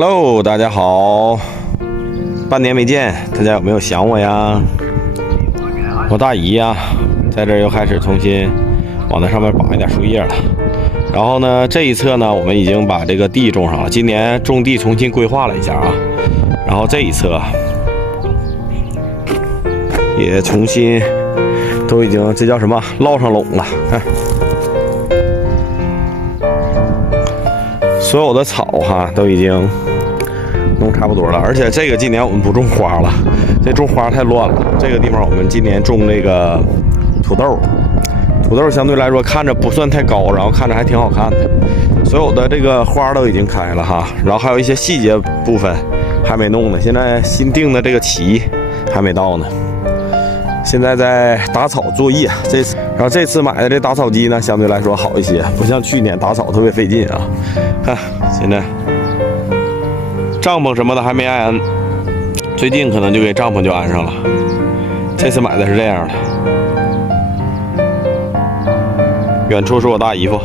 Hello， 大家好，半年没见，大家有没有想我呀？我大姨呀，在这儿又开始重新往那上面绑一点树叶了。然后呢，这一侧呢，我们已经把这个地种上了。今年种地重新规划了一下啊，然后这一侧也重新都已经这叫什么烙上垄了，看。所有的草哈都已经弄差不多了，而且这个今年我们不种花了，这种花太乱了。这个地方我们今年种这个土豆，土豆相对来说看着不算太高，然后看着还挺好看的。所有的这个花都已经开了哈，然后还有一些细节部分还没弄呢。现在新定的这个旗还没到呢，现在在打草作业。然后这次买的这打草机呢，相对来说好一些，不像去年打草特别费劲啊。看现在帐篷什么的还没安，最近可能就给帐篷就安上了。这次买的是这样的，远处是我大姨夫。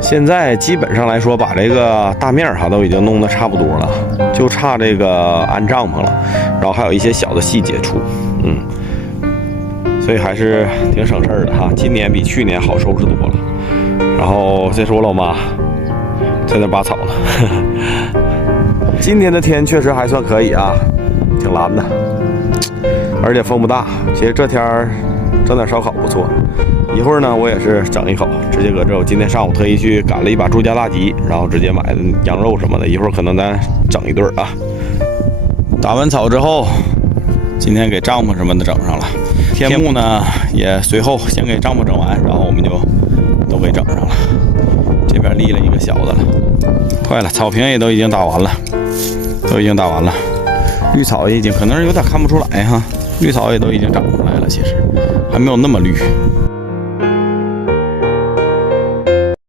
现在基本上来说，把这个大面哈都已经弄得差不多了，就差这个安帐篷了，然后还有一些小的细节处，所以还是挺省事儿的哈。今年比去年好收拾多了。然后这是我老妈在那拔草呢。今天的天确实还算可以啊，挺蓝的，而且风不大。其实这天儿整点烧烤不错。一会儿呢，我也是整一口，直接搁这。我今天上午特意去赶了一把朱家大吉，然后直接买的羊肉什么的。一会儿可能咱整一顿啊。打完草之后，今天给帐篷什么的整上了。天幕呢也随后先给帐篷整完，然后我们就都给整上了。这边立了一个小的了，快了，草坪也都已经打完了，绿草也已经可能是有点看不出来哈，绿草也都已经长出来了，其实还没有那么绿。